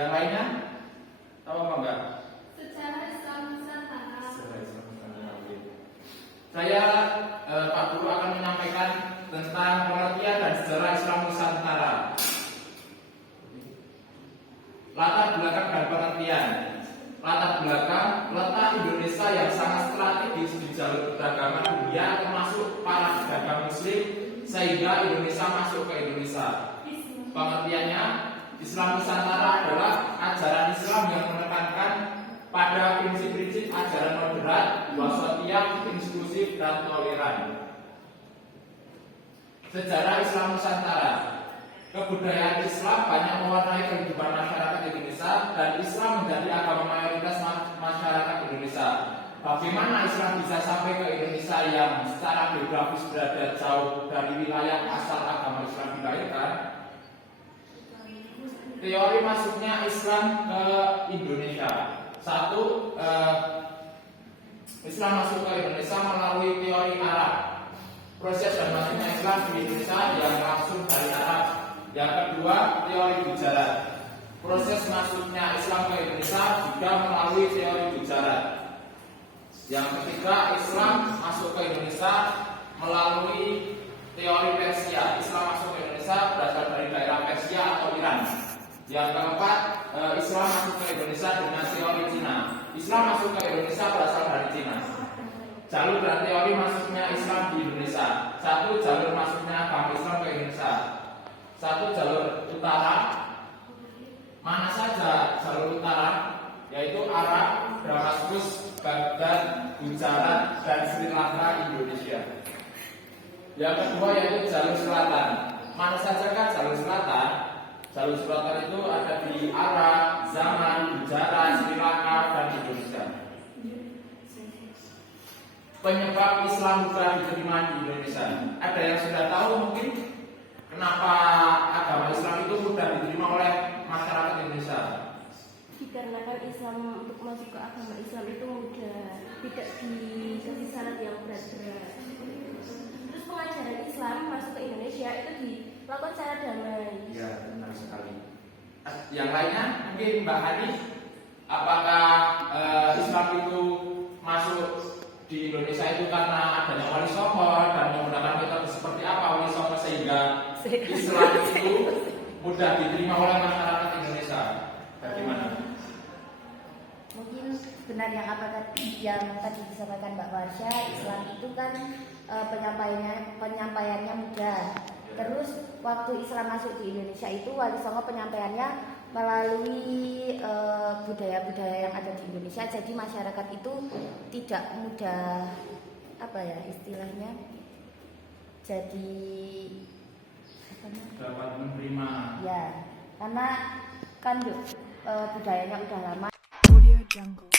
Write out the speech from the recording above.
Yang lainnya tahu apa enggak? Sejarah Islam Nusantara. Saya Pak Guru akan menyampaikan tentang pengertian dan sejarah Islam Nusantara. Latar belakang dan pengertian. Latar belakang letak Indonesia yang sangat strategis di jalur perdagangan dunia, termasuk para pedagang Muslim, sehingga Indonesia masuk ke Indonesia. Pengertiannya, Islam Nusantara adalah ajaran Islam yang menekankan pada prinsip-prinsip ajaran moderat, wasatiyah, inklusif, dan toleran. Sejarah Islam Nusantara. Kebudayaan Islam banyak mewarnai kehidupan masyarakat Indonesia, dan Islam menjadi agama mayoritas masyarakat Indonesia. Bagaimana Islam bisa sampai ke Indonesia yang secara geografis berada jauh dari wilayah asal agama Islam dilahirkan? Teori masuknya Islam ke Indonesia. Satu, Islam masuk ke Indonesia melalui teori Arab. Proses dan masuknya Islam di Indonesia yang langsung dari Arab. Yang kedua, teori Gujarat. Proses masuknya Islam ke Indonesia juga melalui teori Gujarat. Yang ketiga, Islam masuk ke Indonesia melalui teori Persia. Islam masuk ke Indonesia berasal dari daerah Persia atau Iran. Yang keempat, Islam masuk ke Indonesia dengan teori Cina. Islam masuk ke Indonesia berasal dari Cina. Jalur dan teori masuknya Islam di Indonesia. Satu, jalur masuknya agama Islam ke Indonesia. Satu, jalur utara. Mana saja jalur utara? Yaitu Arab, Damaskus, Baghdad, Gujarat, dan Sri Lanka, Indonesia. Yang kedua yaitu jalur selatan. Mana saja kan jalur selatan? Jalur selatan itu ada di Arab, Zaman, Gujarat, Sri Lanka, dan Indonesia. Penyebab Islam mudah diterima di Indonesia. Ada yang sudah tahu mungkin kenapa agama Islam itu mudah diterima oleh masyarakat Indonesia? Dikarenakan Islam, untuk masuk ke agama Islam itu mudah, tidak dikasih syarat yang berat-berat. Terus pengajaran Islam masuk ke Indonesia itu dilakukan secara damai. Ya, benar sekali. Yang lainnya mungkin Mbak Hani, apakah Islam itu masuk di Indonesia itu karena adanya Wali Songo dan menggunakan metode seperti apa Wali Songo sehingga Islam itu mudah diterima oleh masyarakat Indonesia? Bagaimana? Mungkin benar yang tadi disampaikan Mbak Warsya, Islam itu kan penyampaiannya mudah. Terus waktu Islam masuk di Indonesia itu Wali Songo penyampaiannya melalui budaya-budaya yang ada di Indonesia. Jadi masyarakat itu tidak mudah istilahnya. Jadi dapat menerima. Ya, karena kan budayanya udah lama. Audio Jungle.